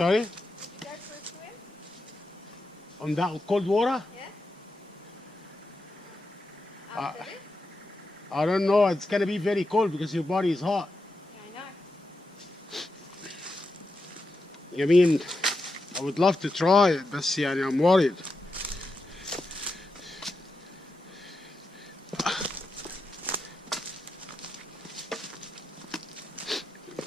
Sorry? Would you go for a swim? On that cold water? Yeah. Uh, After this? I don't know. It's gonna be very cold because your body is hot. Yeah, I know. I mean, I would love to try it, بس يعني I'm worried.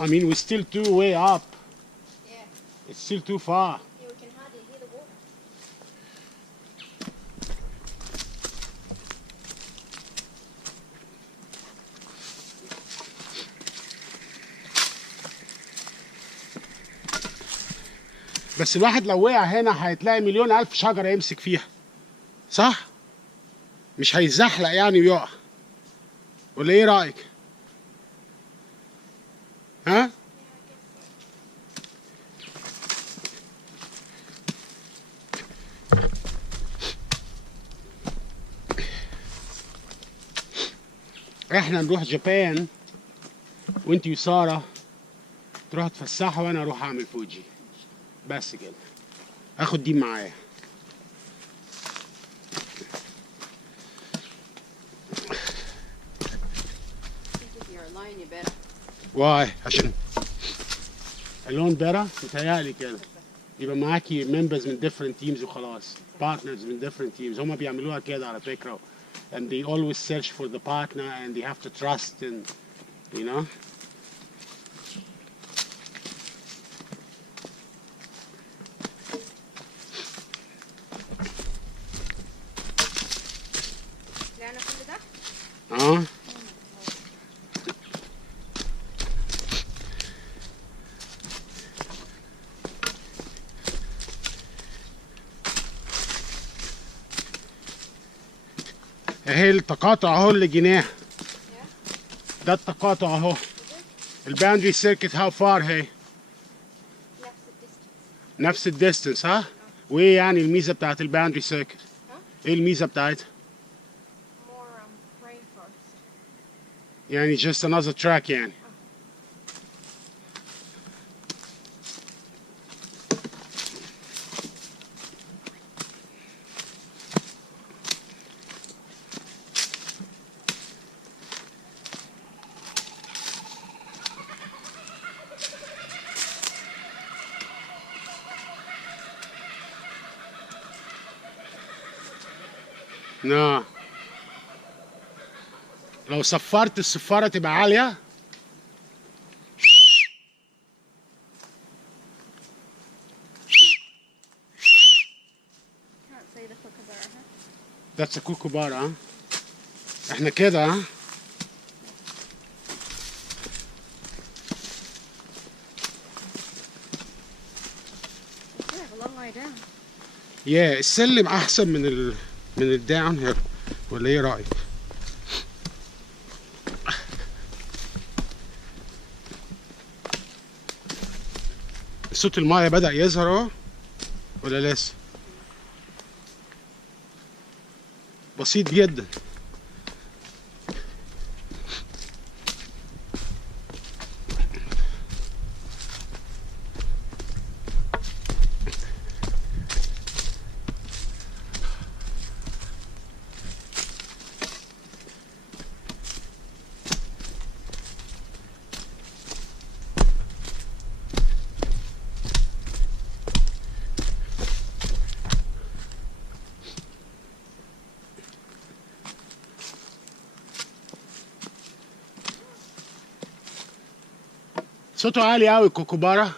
I mean, we're still too way up. Yeah. It's still too far. Yeah, we can hardly hear the water. بس الواحد لو وقع هنا هيتلاقي مليون ألف شجرة يمسك فيها. صح؟ مش هيزحلق يعني ويقع. ولا إيه رأيك؟ ها؟ احنا نروح جابان وانتي وسارة تروحوا تفسحوا وانا اروح اعمل فوجي. بس كده. اخد دي معايا. واي عشان alone better متهيألي كده. يبقى معاكي members من different teams وخلاص. partners من different teams. هما بيعملوها كده على فكرة. And they always search for the partner and they have to trust and you know. لأن كل ده؟ اه اهي التقاطع اهو اللي جيناه. ده التقاطع اهو. الباوندري سيركت هاو فار هي؟ نفس الديستنس ها؟ وايه يعني الميزه بتاعت الباوندري سيركت؟ ايه الميزه بتاعتها؟ More rainforest. يعني just another track يعني. نعم. لو صفرت الصفارة تبقى عالية. Can't see the kookaburra, huh? That's a kookaburra ها. احنا كده ها. We have a long way down. يا السلم احسن من الداون هيل. ولا ايه رأيك؟ صوت المايه بدأ يظهر اهو ولا لسه؟ بسيط جدا. صوته عالي قوي الكوكوبارا.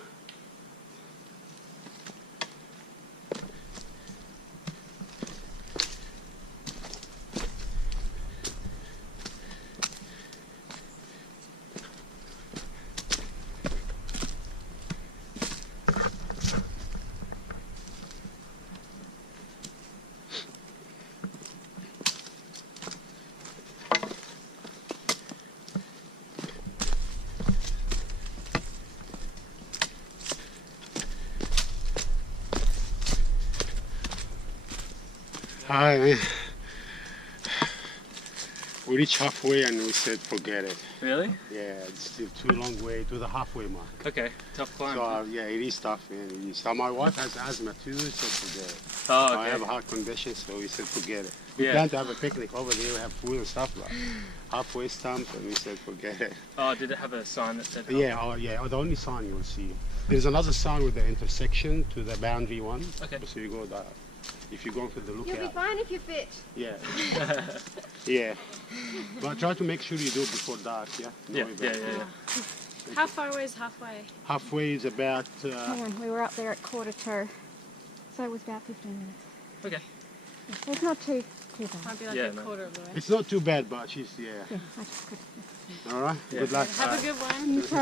Hi, man. We reached halfway and we said, forget it. Really? Yeah, it's still too long way to the halfway mark. Okay, tough climb. So yeah, it is tough, man. It is. So my wife has asthma too, so forget it. Oh, I okay. have a heart condition, so we said forget it. We Yeah. planned to have a picnic over there, we have food and stuff, but halfway stump, and we said forget it. Oh, did it have a sign that said? Yeah, the only sign you will see. There's another sign with the intersection to the boundary one. Okay. So you go there. If you're going for the You'll be lookout. fine if you're fit. Yeah. Yeah. But try to make sure you do it before dark, yeah? Yeah, No yeah, event. yeah. How far away is halfway? Halfway is about, Hang on, we were up there at 1:45. So it was about 15 minutes. Okay. So it's not too bad. Might be like Yeah, a no. quarter of the way. it's not too bad, but she's, yeah. Yeah, I just could. All right, Yeah. good luck. Have a good one. So